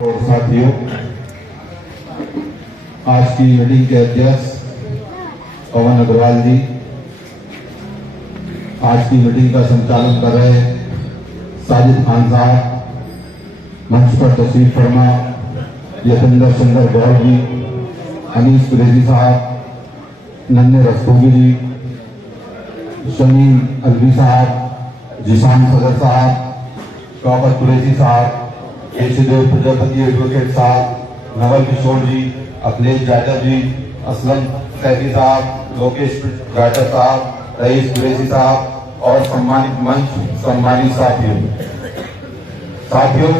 और साथियों, आज की मीटिंग के अध्यक्ष पवन अग्रवाल जी, आज की मीटिंग का संचालन कर रहे साजिद खान साहब, मंच पर तशरीफ फरमा यतेंद्र चंद्र गौर जी, अनीस कुरैशी साहब, नन्हे रस्तोगी जी, शमीन अलवी साहब, जिशान सदर साहब, शौकत कुरैशी साहब, केशवदेव प्रजापति एडवोकेट साहब, नवल किशोर जी, अखिलेश जाटव जी, असलम सैफी साहब, लोकेश जाटव साहब, रईस कुरैशी साहब और सम्मानित मंच, सम्मानित साथियों,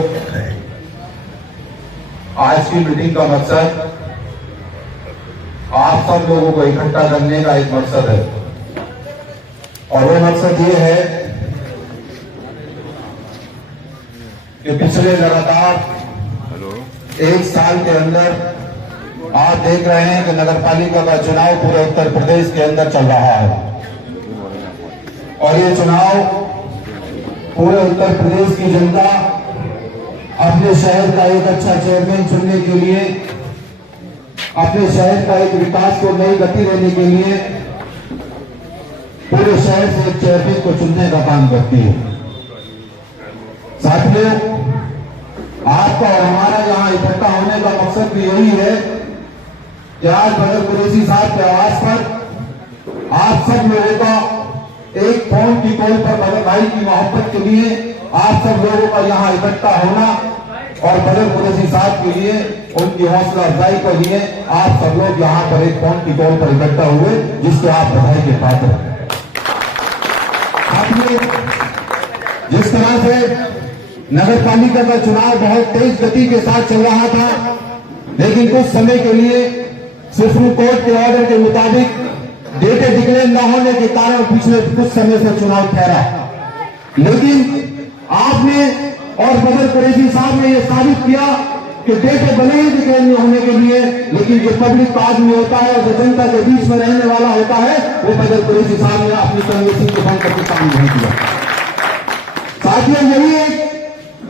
आज की मीटिंग का मकसद आप सब लोगों को इकट्ठा करने का एक मकसद है और वो मकसद ये है कि पिछले लगातार एक साल के अंदर आप देख रहे हैं कि नगर पालिका का चुनाव पूरे उत्तर प्रदेश के अंदर चल रहा है और ये चुनाव पूरे उत्तर प्रदेश की जनता अपने शहर का एक अच्छा चेयरमैन चुनने के लिए, अपने शहर का एक विकास को नई गति देने के लिए पूरे शहर से एक चेयरमैन को चुनने का काम करती है। साथियों, आपका और हमारा यहाँ इकट्ठा होने का मकसद भी यही है कि आज बदर कुरैशी साहब के आवास पर आप सब लोगों का एक फोन की कॉल पर बदर भाई की मोहब्बत के लिए आप सब लोगों का यहाँ इकट्ठा होना और बदर कुरैशी साहब के लिए उनकी हौसला अफजाई के लिए आप सब लोग यहाँ पर एक फोन की कॉल पर इकट्ठा हुए, जिसके आप बधाई के पात्र हैं। जिस तरह से नगर पालिका का चुनाव बहुत तेज गति के साथ चल रहा था, लेकिन कुछ समय के लिए सुप्रीम कोर्ट के ऑर्डर के मुताबिक डेटे डिक्लेयर न होने के कारण पिछले कुछ समय से चुनाव ठहरा। लेकिन आपने और बदर कुरैशी साहब ने यह साबित किया कि डेटे भले ही डिक्लेयर नहीं होने के लिए, लेकिन जो पब्लिक का आदमी होता है और जो जनता के बीच में रहने वाला होता है, वो बदर कुरैशी साहब ने अपनी कन्वेंशन के बंद करके काम नहीं किया। साथियों, यही एक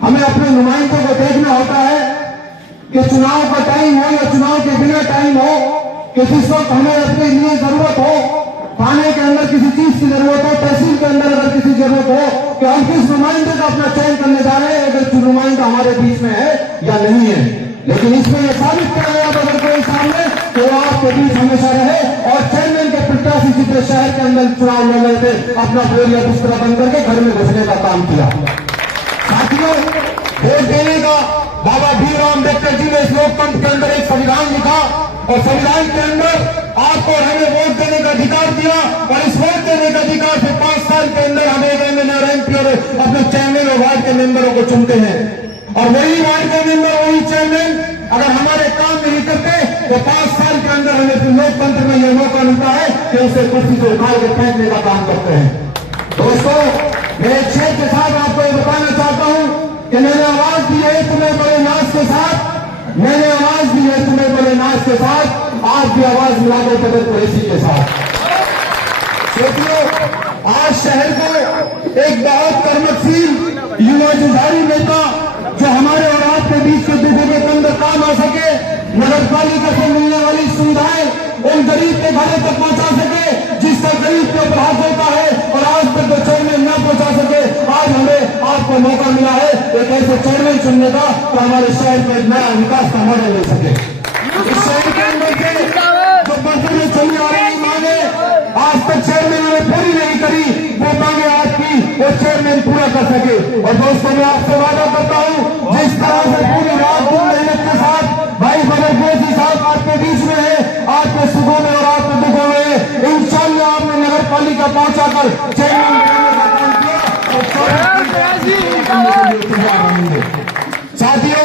हमें अपने नुमाइंदों को देखना होता है कि चुनाव का टाइम हो या चुनाव के बिना टाइम हो, कि जिस वक्त हमें अपने लिए जरूरत हो, थाने के अंदर किसी चीज की जरूरत हो, तहसील के अंदर अगर किसी जरूरत हो, कि हम किस नुमाइंदे का अपना चयन करने जा रहे हैं, अगर नुमाइंदा हमारे बीच में है या नहीं है। लेकिन इसमें यह साबित किया गया था बदर सामने कि वो आपके बीच हमेशा रहे और चेयरमैन के प्रत्याशी सीधे शहर के अंदर चुनाव लड़ रहे थे, अपना बोरिया बिस्तरा बंद करके घर में घुसने का काम किया। साथियों, वोट देने का बाबा भीमराव अम्बेडकर जी ने इस लोकतंत्र के अंदर एक संविधान लिखा और संविधान के अंदर आपको और हमें वोट देने का अधिकार दिया और इस वोट देने का अधिकार से 5 साल के अंदर हम एक एमएलए और एमपी और अपने चेयरमैन और वार्ड के मेंबरों को चुनते हैं और वही वार्ड के मेंबर, वही चेयरमैन अगर हमारे काम नहीं करते तो 5 साल के अंदर हमें लोकतंत्र में यह मौका मिलता है कि उसे कुर्सी से उठार के फेंकने का काम करते हैं। दोस्तों, मैं एक शेर के साथ आपको ये बताना चाहता हूं कि मैंने आवाज दी है तुम्हें बड़े नाच के साथ, मैंने आवाज दी है तुम्हें बड़े नाच के साथ, आज भी आवाज मिला दो बदर कुरैशी के साथ। सोचिए, आज शहर को एक बहुत कर्मशील युवा जुझारू नेता जो हमारे और आपके बीच के दुखों के अंदर काम आ सके, नगर पालिका से मिलने वाली सुविधाएं उन गरीब के घरों तक पहुंचा सके जिसका गरीब के ऊपर हाथ होता है और आज तक तो चेयरमैन न पहुंचा सके। आज हमें आपको मौका मिला है एक ऐसे चेयरमैन चुनने का तो हमारे शहर में नया विकास का मॉडल ले सके। इस शहर के अंदर के जो मजदूरी चली आ रही मांगे आज तक चेयरमैन ने पूरी नहीं करी, वो मांगे आज की वो चेयरमैन पूरा कर सके। और दोस्तों, मैं आपसे वादा करता हूँ, जिस तरह से पूरी रात दिन मेहनत के साथ भाई बदर कुरैशी साहब आपके बीच में है, आपके सुखों में और आपके दुखों में इंशाअल्लाह आपने नगर पालिका पहुंचाकर चेयरमैन बनाने का काम किया और साथियों,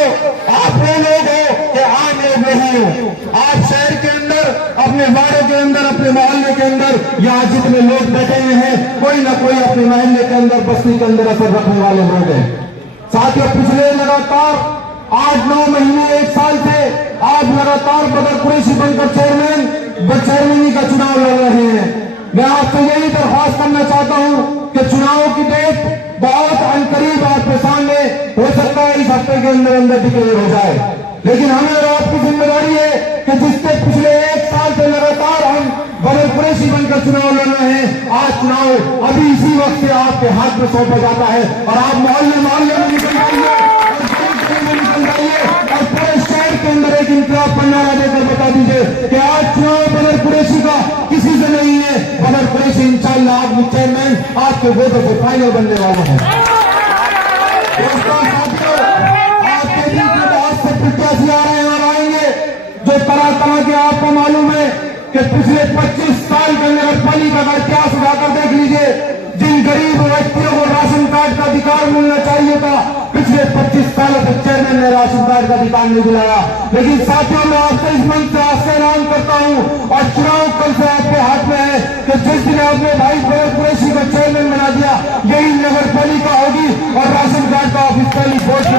आप वो लोग हो कि आम लोग नहीं हो। आप शहर के अंदर, अपने वार्डों के अंदर, अपने मोहल्ले के अंदर यहाँ जितने लोग बैठे हुए हैं, कोई ना कोई अपने मोहल्ले के अंदर, बस्ती के अंदर असर रखने वाले लोग हैं। साथियों, पिछले लगातार 8-9 महीने, 1 साल से आप लगातार बदर कुरैशी बनकर चेयरमैनी का चुनाव लड़ रहे हैं। मैं आपसे यही दरख्वास्त करना चाहता हूं कि चुनाव की डेट बहुत अनकरीब आपके सामने हो सकता है इस हफ्ते के अंदर अंदर डिक्लेयर हो जाए, लेकिन हमें और आपकी जिम्मेदारी है कि जिसके पिछले 1 साल से लगातार हम बदर कुरैशी बनकर चुनाव लड़ रहे हैं, आज चुनाव अभी इसी वक्त से आपके हाथ में सौंपा जाता है और आप मोहल्ले मोहल्ले में निकल जाइए और पूरे शहर के अंदर एक इंकलाब का नारा देकर बता दीजिए कि आज चुनाव बदर कुरैशी का किसी से नहीं है। बदर कुरैशी इंशाअल्लाह आप चेयरमैन आपके वोटों से फाइनल बनने वाले हैं। दोस्तों साथियों, आपके बीच में बहुत से प्रत्याशी आ रहे हैं और आएंगे जो तरह तरह के आपको मालूम है कि पिछले 25 साल के नगर पालिका का इतिहास उठाकर देख लीजिए। जिन गरीब व्यक्तियों को राशन कार्ड का अधिकार मिलना चाहिए था, पिछले 25 सालों तक चेयरमैन ने राशन कार्ड का अधिकार नहीं दिलाया। लेकिन साथियों, मैं आपसे इस मंच से आपसे ऐलान करता हूं और चुनाव कल से आपके हाथ में है कि जिस दिन आपने भाई बदर कुरैशी को चेयरमैन बना दिया, यही नगर पालिका होगी और राशन कार्ड का ऑफिस पहली पोस्ट में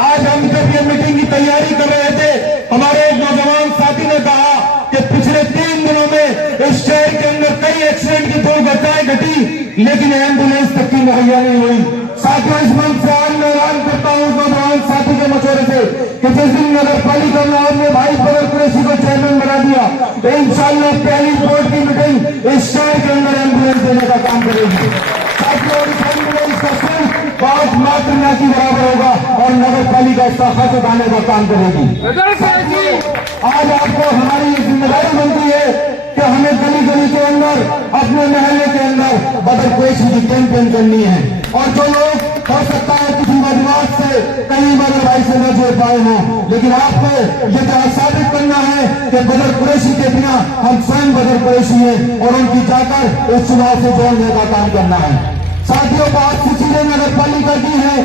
आज हम जब ये मीटिंग की तैयारी कर रहे थे, हमारे एक नौजवान साथी ने कहा कि पिछले 3 दिनों में इस शहर के अंदर कई एक्सीडेंट की 2 घटनाएं घटी, लेकिन एम्बुलेंस तक की मुहैया नहीं हुई। साथियों, इस मंच से आज मैं ऐलान करता हूं नौजवान साथी के मशवरे से कि जिस दिन नगर पालिका में आपने भाई बदर कुरैशी को चेयरमैन बना दिया, तो इंशाअल्लाह पहली बोर्ड की मीटिंग इस शहर के अंदर एम्बुलेंस देने का काम करेगी। साथियों, इस एम्बुलेंस का सिर्फ बहुत मात्र न की बराबर होगा और नगर पालिका इसका खर्च उठाने का काम करेगी। आज आपको हमारी जिम्मेदारी बनती है कि हमें गली गली के अंदर, अपने महल्ले के अंदर बदर कुरैशी की कैंपेन करनी है और जो लोग हो सकता है किसी वजूहत से कहीं बदर भाई से न जुड़ पाए हों, लेकिन आपको ये साबित करना है कि बदर कुरैशी के बिना हम स्वयं बदर कुरैशी हैं और उनकी जाकर इस चुनाव से जोड़ने का काम करना है। साथियों, बहुत सी चीजें नगर पालिका की है,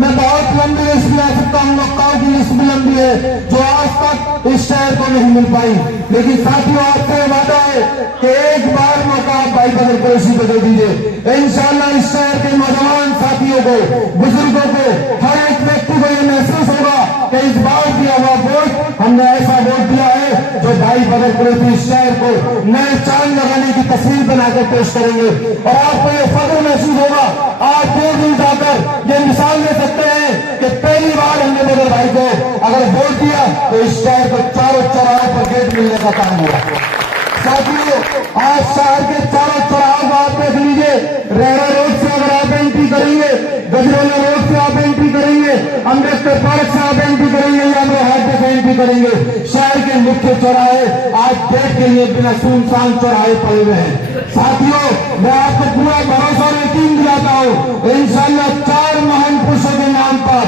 मैं बहुत लंबी लिस्ट ला सकता हूँ, मौकाओं की लिस्ट भी लंबी है जो आज तक इस शहर को नहीं मिल पाई। लेकिन साथियों, आपसे वादा है कि एक बार मौका आप भाई बदर कुरैशी को दे दीजिए। इंशाअल्लाह इस शहर के नौजवान साथियों को, बुजुर्गों को, हर एक व्यक्ति को यह महसूस होगा कि इस बार दिया हुआ वोट हमने ऐसा वोट दिया है जो भाई बदर कुरैशी इस शहर को नए चांद लगाने की तस्वीर बनाकर पेश करेंगे और आपको ये फख्र महसूस होगा। आप दूर दूर जाकर ये मिसाल दे सकते हैं कि पहली बार हमने बदर भाई को अगर वोट दिया तो इस शहर को चारों चौराहों पर गेट मिलने का काम हुआ। साथियों, आज शहर के चारों चौराहों को आप देख लीजिए। रेरा रोड से अगर आप एंट्री करेंगे, गजरोला रोड से आप एंट्री करेंगे, अम्बेडकर पार्क से आप एंट्री करेंगे या हाट से एंट्री करेंगे, शहर के मुख्य चौराहे आज देख के लिए बिना सुनसान चौराहे पड़े हुए हैं। साथियों, मैं आपको पूरा भरोसा और यकीन दिलाता हूँ, इंशाअल्लाह 4 महान पुरुषों के नाम पर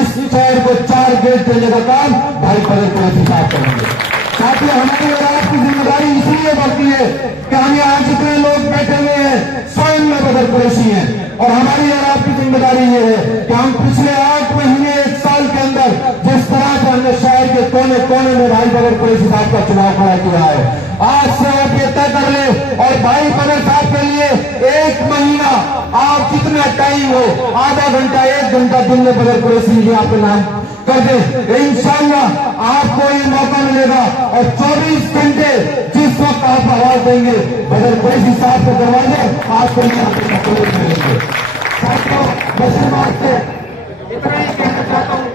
इस शहर को 4 गेट देने का काम भाई बदर कुरैशी साहब करेंगे। साथियों, हमारी और आपकी जिम्मेदारी इसलिए बढ़ती है कि हम यहाँ जितने लोग बैठे हुए हैं स्वयं में बदर कुरैशी हैं और हमारी और आपकी जिम्मेदारी ये है कि हम पिछले 8 महीने 1 साल के अंदर जिस तरह से हमने शहर के कोने कोने में भाई बदर कुरैशी साहब का चुनाव खड़ा किया है, आज से आप ये तय कर ले और भाई बदर साहब के लिए 1 महीना आप जितना टाइम हो, आधा घंटा 1 घंटा दिन में बदर कुरैशी जी आपके नाम कर दे। इंशाअल्लाह आपको ये मौका मिलेगा और 24 घंटे जिस वक्त आप आवाज देंगे बदर कुरैशी साहब के दरवाजे आपको मिलेंगे। साथियों, बस से इतना ही कहना चाहता हूँ,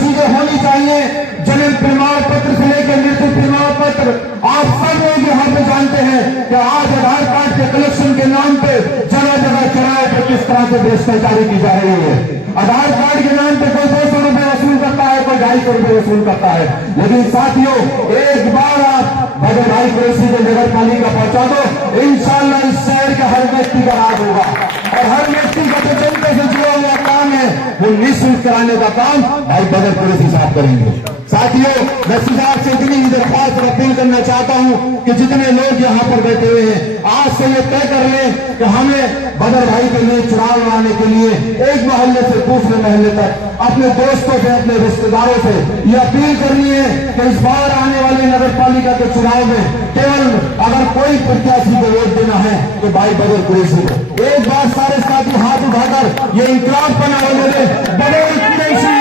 चीजें होनी चाहिए। जन्म प्रमाण पत्र से लेकर मृत्यु प्रमाण पत्र, आप सब लोग यहाँ पे जानते हैं कि आज आधार कार्ड के कलेक्शन के नाम पे जगह जगह चौराहे पर किस तरह से भ्रष्टाचारी की जा रही है। आधार कार्ड के नाम पे कोई 200 रुपए वसूल करता है, कोई 250 रुपए वसूल करता है। लेकिन साथियों, एक बार आप बदर भाई कुरैशी को नगर पालिका पहुंचा दो, इंशाअल्लाह इस शहर के हर व्यक्ति का राज होगा और हर व्यक्ति का जो जनता से जुड़ा हुआ काम है वो निःशुल्क कराने का काम भाई बदर कुरैशी साहब करेंगे। साथियों, मैं सीधा आपसे इतनी ही दरख्वास्त और अपील करना चाहता हूं कि जितने लोग यहाँ पर बैठे हुए हैं, आज से ये तय कर लें कि हमें बदर भाई के लिए चुनाव लड़ाने के लिए एक मोहल्ले से दूसरे मोहल्ले तक अपने दोस्तों से, अपने रिश्तेदारों से ये अपील करनी है कि इस बार आने वाले नगर पालिका के चुनाव में केवल अगर कोई प्रत्याशी को वोट देना है तो भाई बदर कुरैशी को एक बार सारे साथी हाथ उठाकर ये इंकलाब बना बदर कुरैशी।